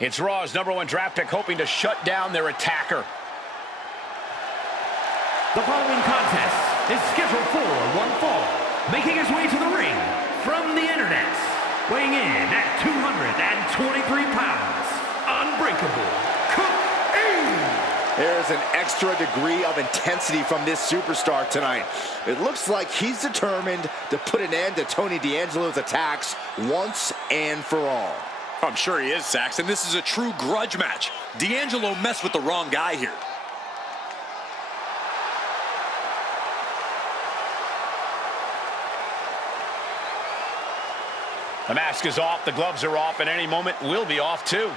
It's Raw's #1 draft pick hoping to shut down their attacker. The following contest is scheduled for one fall. Making his way to the ring from the internet, weighing in at 223 pounds, Unbreakable Cook. There's an extra degree of intensity from this superstar tonight. It looks like he's determined to put an end to Tony D'Angelo's attacks once and for all. I'm sure he is, Saxon. This is a true grudge match. D'Angelo messed with the wrong guy here. The mask is off, the gloves are off, and any moment we'll be off too.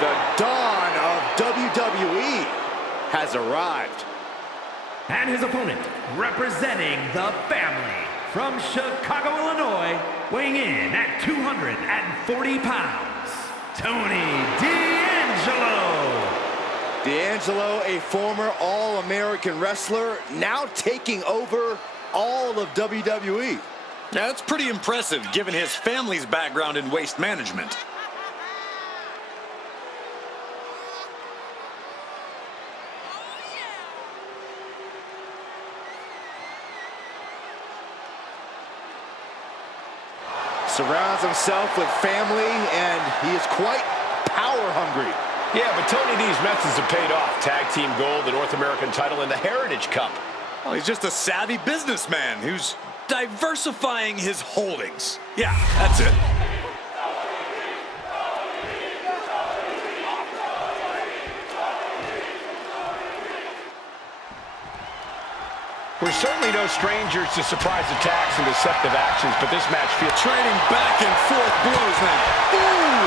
The dawn of WWE has arrived. And his opponent, representing the family, from Chicago, Illinois, weighing in at 240 pounds, Tony D'Angelo. D'Angelo, a former All-American wrestler, now taking over all of WWE. Yeah, that's pretty impressive, given his family's background in waste management. Surrounds himself with family, and he is quite power hungry. Yeah, but Tony D's methods have paid off. Tag team gold, the North American title, and the Heritage Cup. Well, he's just a savvy businessman who's diversifying his holdings. Yeah, that's it. We're certainly no strangers to surprise attacks and deceptive actions, but this match feels... Trading back and forth blows now. Ooh!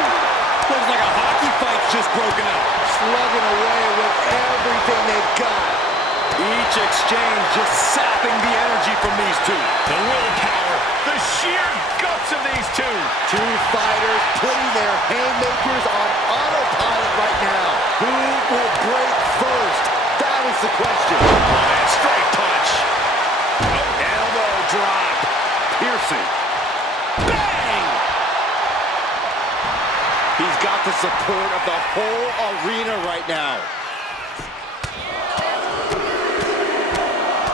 Looks like a hockey fight's just broken out. Slugging away with everything they've got. Each exchange just sapping the energy from these two. The willpower, the sheer guts of these two. Two fighters putting their haymakers on autopilot right now. Who will break first? That is the question. Oh, man, straight punch. Elbow drop. Piercing. Bang! He's got the support of the whole arena right now.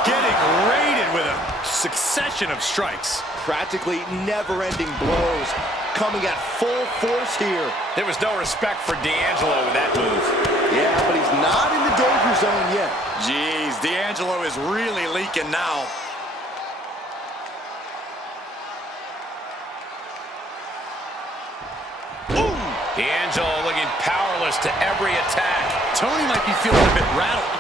Getting raided with a succession of strikes. Practically never-ending blows coming at full force here. There was no respect for D'Angelo with that move. Yeah, but he's not in the danger zone yet. Jeez, D'Angelo is really leaking now. Ooh! D'Angelo looking powerless to every attack. Tony might be feeling a bit rattled.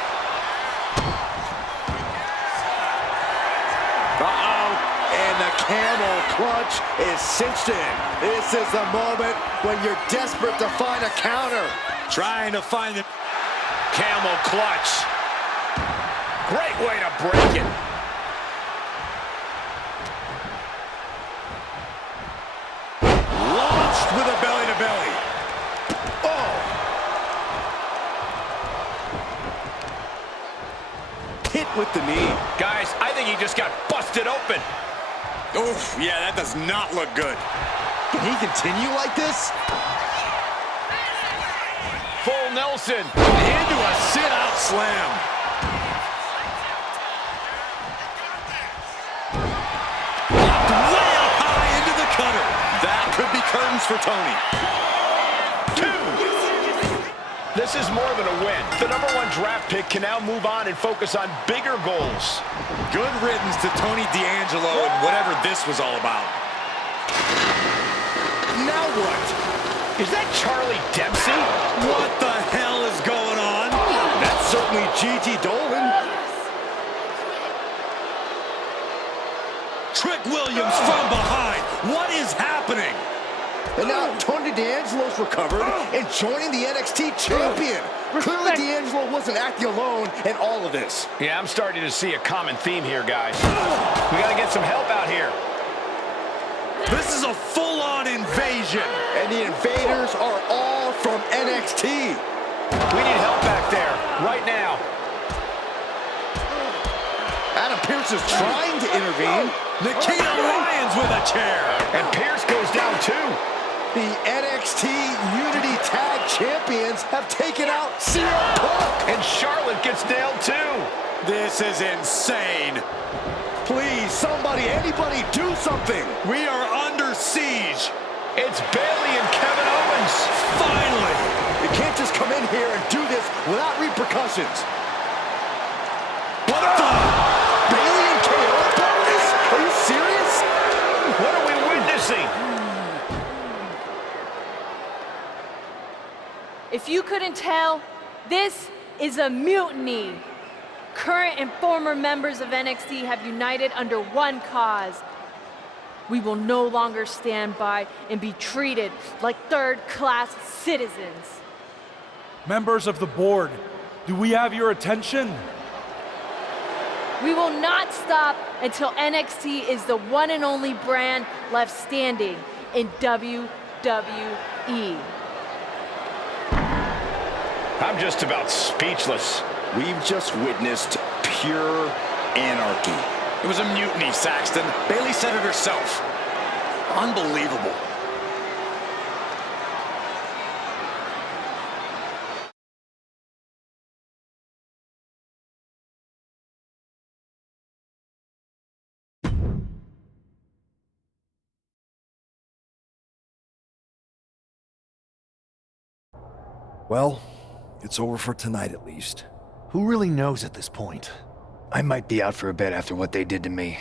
And the camel clutch is cinched in. This is the moment when you're desperate to find a counter. Trying to find the camel clutch. Great way to break it. Launched with a belly-to-belly. Oh! Hit with the knee. Guys, I think he just got busted open. Oof, yeah, that does not look good. Can he continue like this? Full Nelson. Into a sit-out slam. Way up high into the cutter. That could be curtains for Tony. 2. This is more than a win. The #1 draft pick can now move on and focus on bigger goals. Good riddance to Tony D'Angelo and whatever this was all about. Now what? Is that Charlie Dempsey? What the hell is going on? That's certainly Gigi Dolan. Trick Williams from behind. What is happening? And now Tony D'Angelo's recovered and joining the NXT champion. Clearly D'Angelo wasn't acting alone in all of this. Yeah, I'm starting to see a common theme here, guys. We got to get some help out here. This is a full-on invasion. And the invaders are all from NXT. We need help back there, right now. Adam Pearce is trying to intervene. Nikita Lyons with a chair. And Pearce goes down too. The NXT Unity Tag Champions have taken out CM Punk. And Charlotte gets nailed too. This is insane. Please, somebody, anybody, do something. We are under siege. It's Bayley and Kevin Owens. Finally. You can't just come in here and do this without repercussions. What the? Bayley and KO about this? Are you serious? What are we witnessing? If you couldn't tell, this is a mutiny. Current and former members of NXT have united under one cause. We will no longer stand by and be treated like third-class citizens. Members of the board, do we have your attention? We will not stop until NXT is the one and only brand left standing in WWE. I'm just about speechless. We've just witnessed pure anarchy. It was a mutiny, Saxton. Bayley said it herself. Unbelievable. Well, it's over for tonight at least. Who really knows at this point? I might be out for a bit after what they did to me.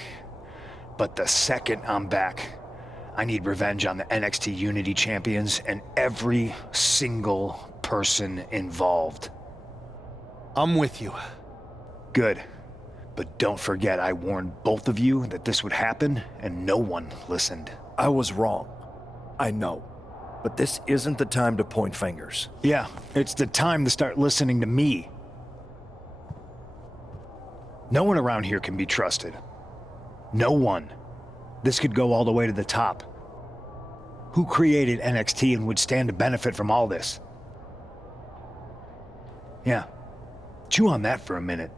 But the second I'm back, I need revenge on the NXT Unity Champions and every single person involved. I'm with you. Good. But don't forget I warned both of you that this would happen, and no one listened. I was wrong. I know. But this isn't the time to point fingers. Yeah, it's the time to start listening to me. No one around here can be trusted. No one. This could go all the way to the top. Who created NXT and would stand to benefit from all this? Yeah. Chew on that for a minute.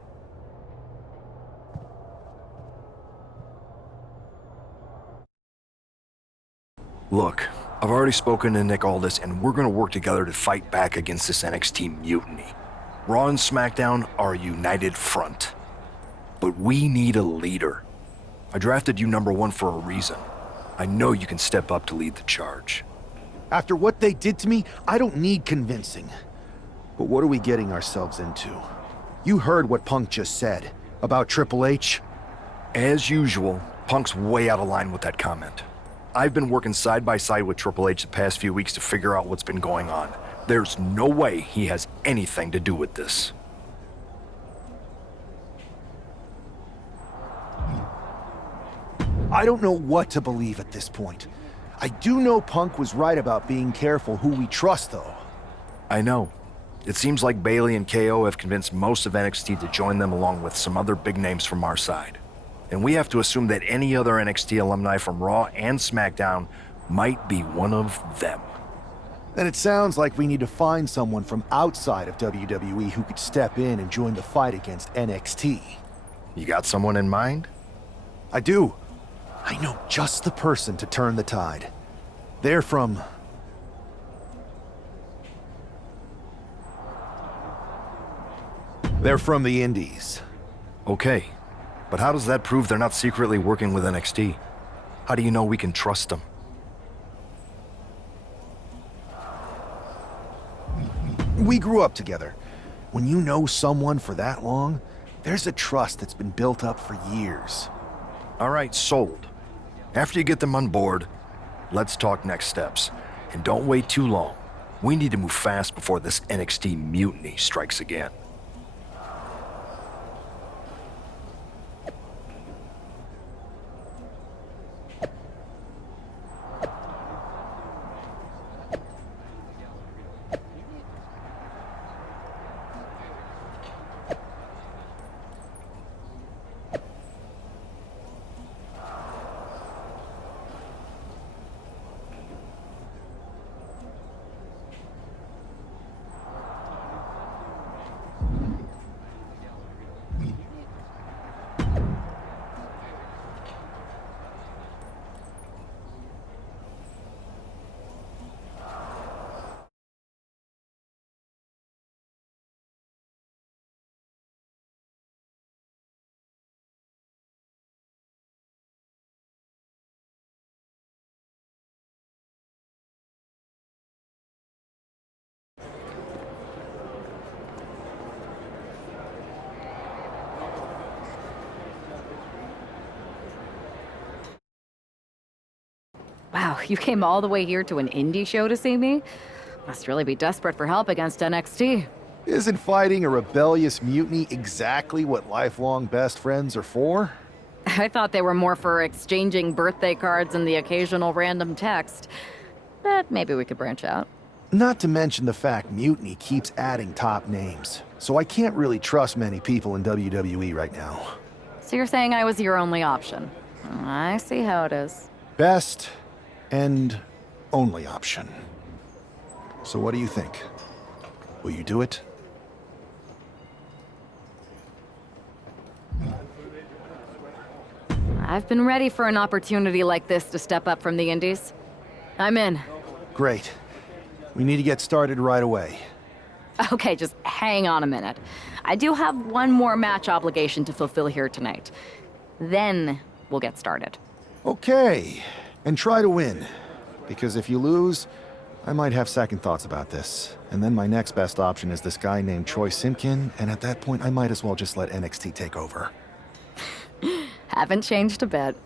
Look, I've already spoken to Nick Aldis, and we're gonna work together to fight back against this NXT mutiny. Raw and SmackDown are a united front. But we need a leader. I drafted you #1 for a reason. I know you can step up to lead the charge. After what they did to me, I don't need convincing. But what are we getting ourselves into? You heard what Punk just said about Triple H. As usual, Punk's way out of line with that comment. I've been working side by side with Triple H the past few weeks to figure out what's been going on. There's no way he has anything to do with this. I don't know what to believe at this point. I do know Punk was right about being careful who we trust, though. I know. It seems like Bayley and KO have convinced most of NXT to join them along with some other big names from our side. And we have to assume that any other NXT alumni from Raw and SmackDown might be one of them. Then it sounds like we need to find someone from outside of WWE who could step in and join the fight against NXT. You got someone in mind? I do. I know just the person to turn the tide. They're from... They're from the Indies. Okay, but how does that prove they're not secretly working with NXT? How do you know we can trust them? We grew up together. When you know someone for that long, there's a trust that's been built up for years. All right, sold. After you get them on board, let's talk next steps. And don't wait too long. We need to move fast before this NXT mutiny strikes again. Wow, you came all the way here to an indie show to see me? Must really be desperate for help against NXT. Isn't fighting a rebellious mutiny exactly what lifelong best friends are for? I thought they were more for exchanging birthday cards and the occasional random text. But maybe we could branch out. Not to mention the fact Mutiny keeps adding top names, so I can't really trust many people in WWE right now. So you're saying I was your only option? I see how it is. Best and only option. So what do you think? Will you do it? I've been ready for an opportunity like this to step up from the indies. I'm in. Great. We need to get started right away. Okay, just hang on a minute. I do have one more match obligation to fulfill here tonight. Then we'll get started. Okay, and try to win. Because if you lose, I might have second thoughts about this. And then my next best option is this guy named Troy Simpkin, and at that point I might as well just let NXT take over. Haven't changed a bit.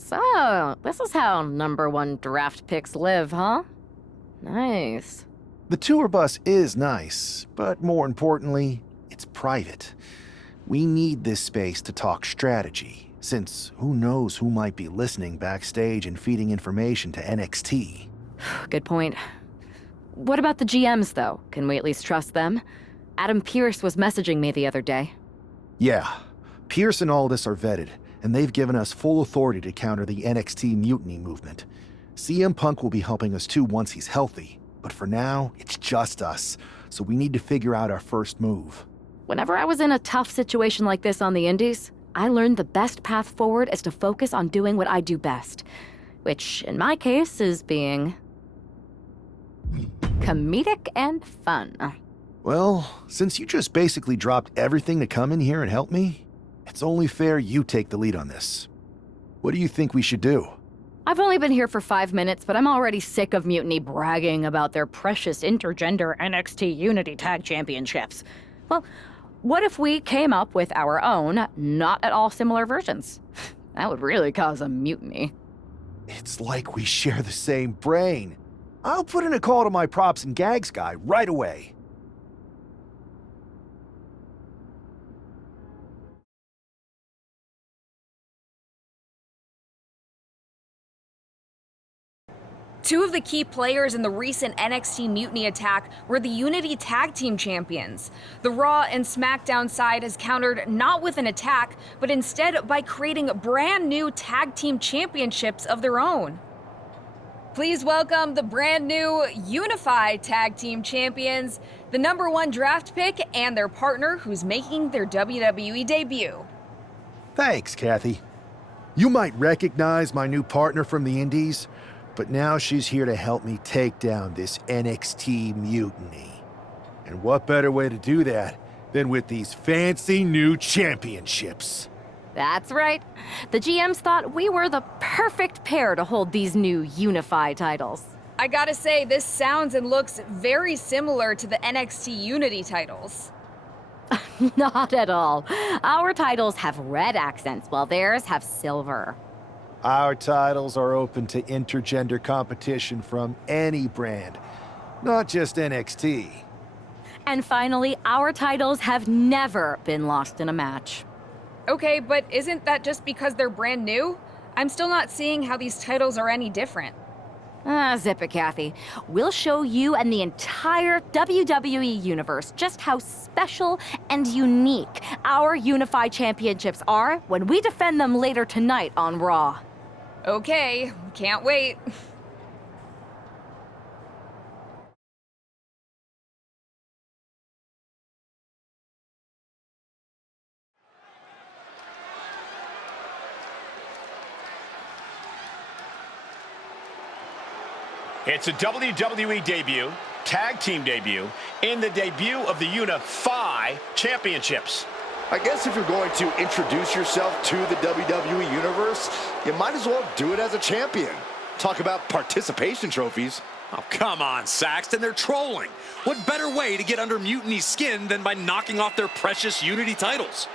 So, this is how #1 draft picks live, huh? Nice. The tour bus is nice, but more importantly, it's private. We need this space to talk strategy, since who knows who might be listening backstage and feeding information to NXT. Good point. What about the GMs, though? Can we at least trust them? Adam Pearce was messaging me the other day. Yeah, Pierce and Aldis are vetted, and they've given us full authority to counter the NXT mutiny movement. CM Punk will be helping us too once he's healthy, but for now, it's just us, so we need to figure out our first move. Whenever I was in a tough situation like this on the Indies, I learned the best path forward is to focus on doing what I do best, which in my case is being comedic and fun. Well, since you just basically dropped everything to come in here and help me, it's only fair you take the lead on this. What do you think we should do? I've only been here for 5 minutes, but I'm already sick of Mutiny bragging about their precious intergender NXT Unity Tag Championships. Well, what if we came up with our own, not at all similar versions? That would really cause a mutiny. It's like we share the same brain. I'll put in a call to my props and gags guy right away. Two of the key players in the recent NXT Mutiny attack were the Unity Tag Team Champions. The Raw and SmackDown side has countered not with an attack, but instead by creating brand new Tag Team Championships of their own. Please welcome the brand new Unified Tag Team Champions, the #1 draft pick, and their partner who's making their WWE debut. Thanks, Kathy. You might recognize my new partner from the Indies, but now she's here to help me take down this NXT mutiny. And what better way to do that than with these fancy new championships? That's right. The GMs thought we were the perfect pair to hold these new Unified titles. I gotta say, this sounds and looks very similar to the NXT Unity titles. Not at all. Our titles have red accents, while theirs have silver. Our titles are open to intergender competition from any brand, not just NXT. And finally, our titles have never been lost in a match. Okay, but isn't that just because they're brand new? I'm still not seeing how these titles are any different. Zip it, Kathy. We'll show you and the entire WWE universe just how special and unique our Unified Championships are when we defend them later tonight on Raw. Okay, can't wait. It's a WWE debut, tag team debut, and the debut of the Unify Championships. I guess if you're going to introduce yourself to the WWE Universe, you might as well do it as a champion. Talk about participation trophies. Oh, come on, Saxton, they're trolling. What better way to get under Mutiny's skin than by knocking off their precious Unity titles?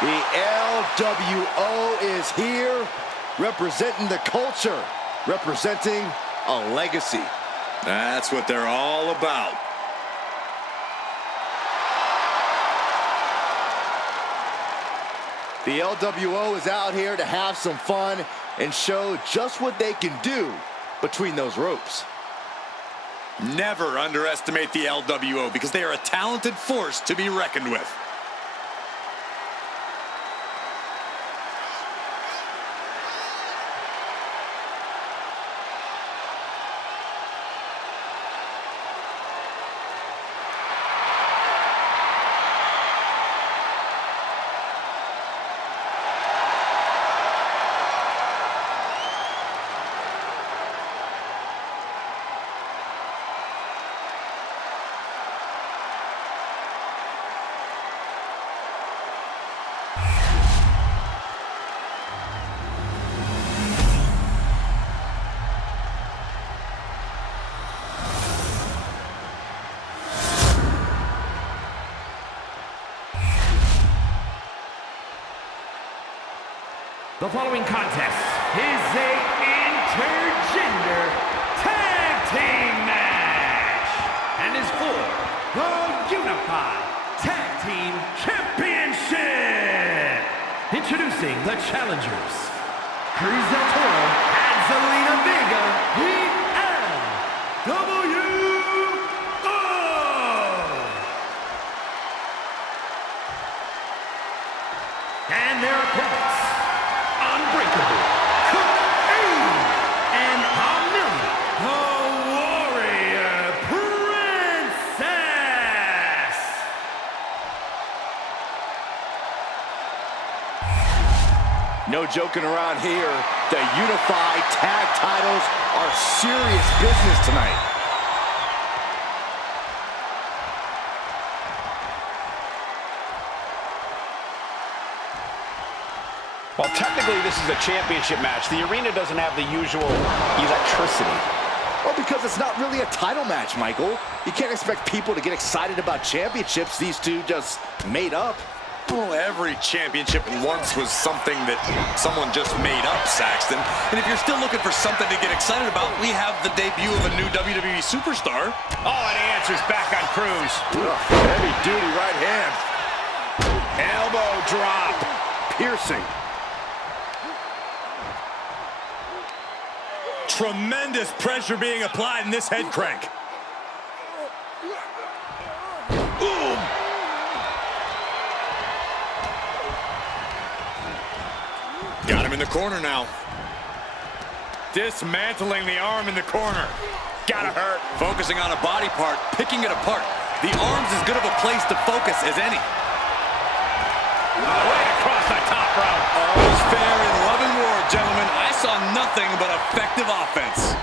The LWO is here, representing the culture, representing a legacy. That's what they're all about. The LWO is out here to have some fun and show just what they can do between those ropes. Never underestimate the LWO because they are a talented force to be reckoned with. The following contest is a intergender tag team match and is for the Unified Tag Team Championship. Introducing the challengers, Cruz del Toro and Zelina Vega, the LWO. And their opponents, Unbreakable, and Amelia, the Warrior Princess. No joking around here. The Unified Tag titles are serious business tonight. Well, technically, this is a championship match. The arena doesn't have the usual electricity. Well, because it's not really a title match, Michael. You can't expect people to get excited about championships these two just made up. Well, every championship once was something that someone just made up, Saxton. And if you're still looking for something to get excited about, we have the debut of a new WWE superstar. Oh, and he answers back on Cruz. Heavy duty right hand. Elbow drop. Piercing. Tremendous pressure being applied in this head crank. Ooh. Got him in the corner now. Dismantling the arm in the corner. Gotta hurt. Focusing on a body part, picking it apart. The arm's as good of a place to focus as any. Right across the top rope. All's fair in love and war, gentlemen. I saw nothing but effective offense.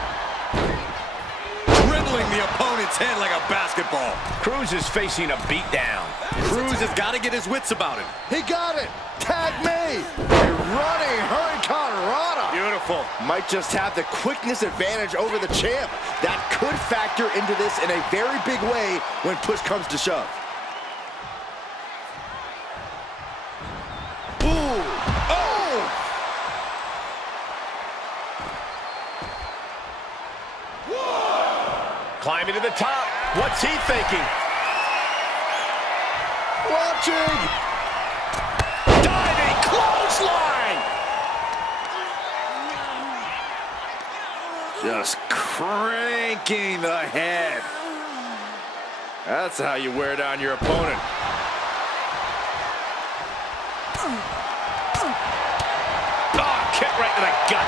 Dribbling the opponent's head like a basketball. Cruz is facing a beatdown. Cruz has got to get his wits about him. He got it. Tag me. A running Hurricane Rana. Beautiful. Might just have the quickness advantage over the champ. That could factor into this in a very big way when push comes to shove. Ooh. Oh. Climbing to the top. What's he thinking? Watching. Diving clothesline. Just cranking the head. That's how you wear down your opponent. Oh, kick right to the gut.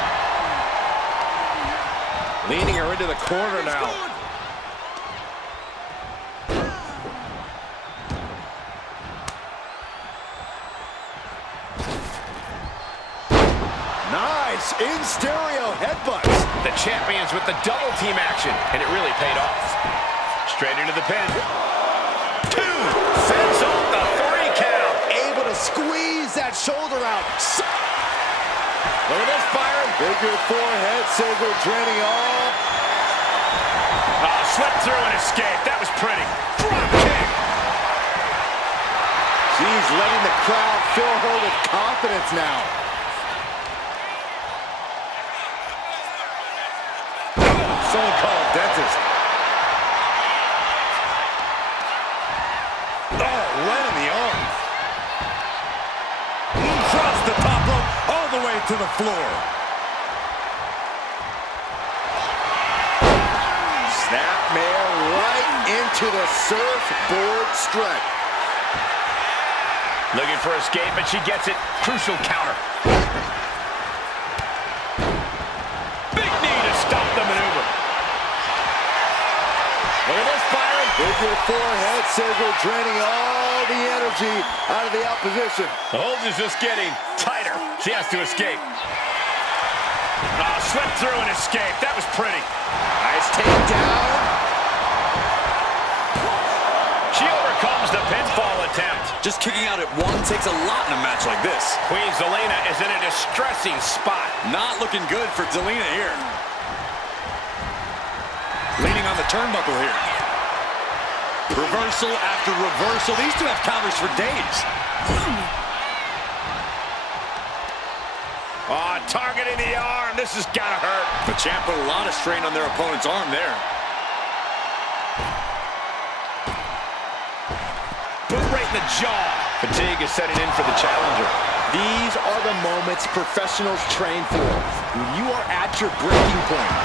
Leaning her into the corner now. Nice in stereo headbutts. The champions with the double team action, and it really paid off. Straight into the pin. 2. Sends off the 3 count. Able to squeeze that shoulder out. Look at this, Byron. Figure 4 head scissor draining off. Slip through and escape. That was pretty. Drop kick. She's letting the crowd fill her with confidence now. So-called dentist. Oh, right in the arm. Across the top rope, all the way to the floor. Snapmare right into the surfboard strut. Looking for escape, but she gets it. Crucial counter. Big knee to stop the maneuver. Look at this, Byron. Figure 4 head scissor draining all the energy out of the opposition. The hold is just getting tighter. She has to escape. Slip through and escape. That was pretty. Nice takedown. She overcomes the pinfall attempt. Just kicking out at 1 takes a lot in a match like this. Queen Zelina is in a distressing spot. Not looking good for Zelina here. Leaning on the turnbuckle here. Reversal after reversal. These two have counters for days. Oh, targeting the arm. This has got to hurt. The champ put a lot of strain on their opponent's arm there. Boot right in the jaw. Fatigue is setting in for the challenger. These are the moments professionals train for, when you are at your breaking point.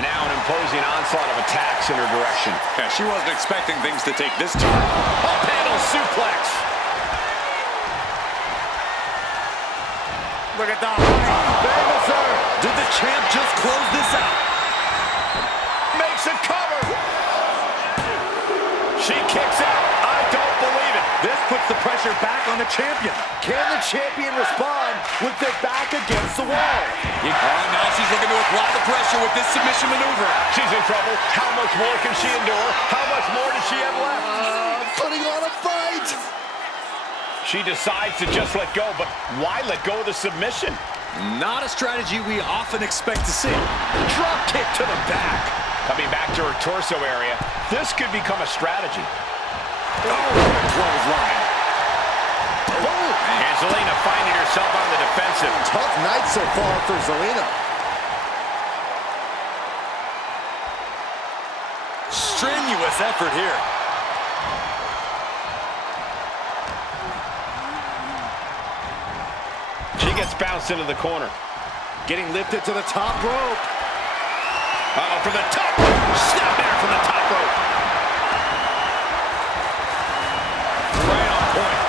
And now an imposing onslaught of attacks in her direction. Yeah, she wasn't expecting things to take this turn. Up-handle suplex. Look at that. Famous her. Did the champ just close this out? Makes a cover. She kicks out. I don't believe it. This puts the pressure back on the champion. Can the champion respond with their back against the wall? Now she's looking to apply the pressure with this submission maneuver. She's in trouble. How much more can she endure? How much more does she have left? Putting on a fight. She decides to just let go, but why let go of the submission? Not a strategy we often expect to see. Drop kick to the back. Coming back to her torso area. This could become a strategy. Clothesline. And Zelina finding herself on the defensive. Tough night so far for Zelina. Strenuous effort here. She gets bounced into the corner. Getting lifted to the top rope. Uh-oh, from the top rope. Snap there from the top rope. Right on point.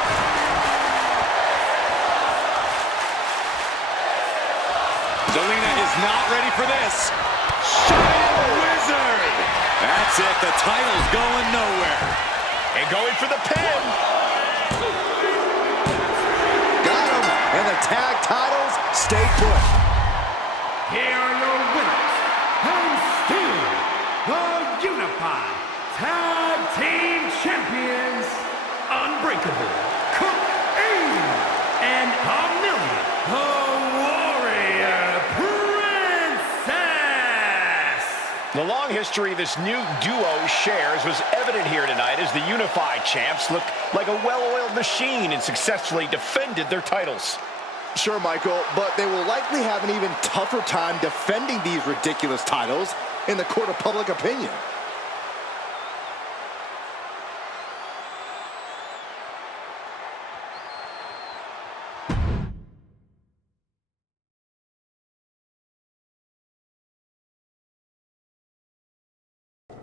Zelina is not ready for this. Shining Wizard. That's it. The title's going nowhere. And going for the pin. Got him. And the tag titles stay put. Here are your winners, and still the Unified Tag Team Champions, Unbreakable, Cook and Amelia, the Warrior Princess. The long history this new duo shares was evident here tonight as the Unified Champs look like a well-oiled machine and successfully defended their titles. Sure, Michael, but they will likely have an even tougher time defending these ridiculous titles in the court of public opinion.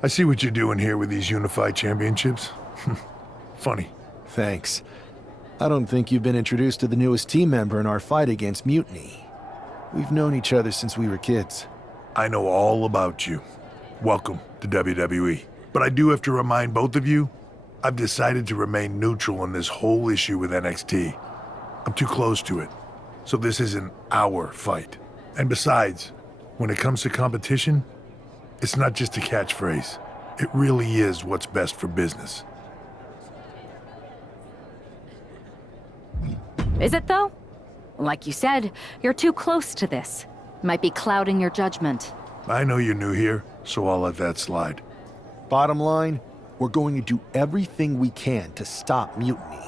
I see what you're doing here with these Unified Championships. Funny. Thanks. I don't think you've been introduced to the newest team member in our fight against Mutiny. We've known each other since we were kids. I know all about you. Welcome to WWE. But I do have to remind both of you, I've decided to remain neutral in this whole issue with NXT. I'm too close to it. So this isn't our fight. And besides, when it comes to competition, it's not just a catchphrase. It really is what's best for business. Is it, though? Like you said, you're too close to this. Might be clouding your judgment. I know you're new here, so I'll let that slide. Bottom line, we're going to do everything we can to stop Mutiny.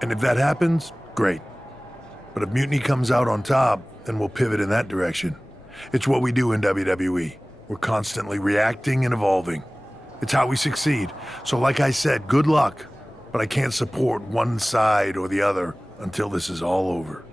And if that happens, great. But if Mutiny comes out on top, then we'll pivot in that direction. It's what we do in WWE. We're constantly reacting and evolving. It's how we succeed. So like I said, good luck. But I can't support one side or the other until this is all over.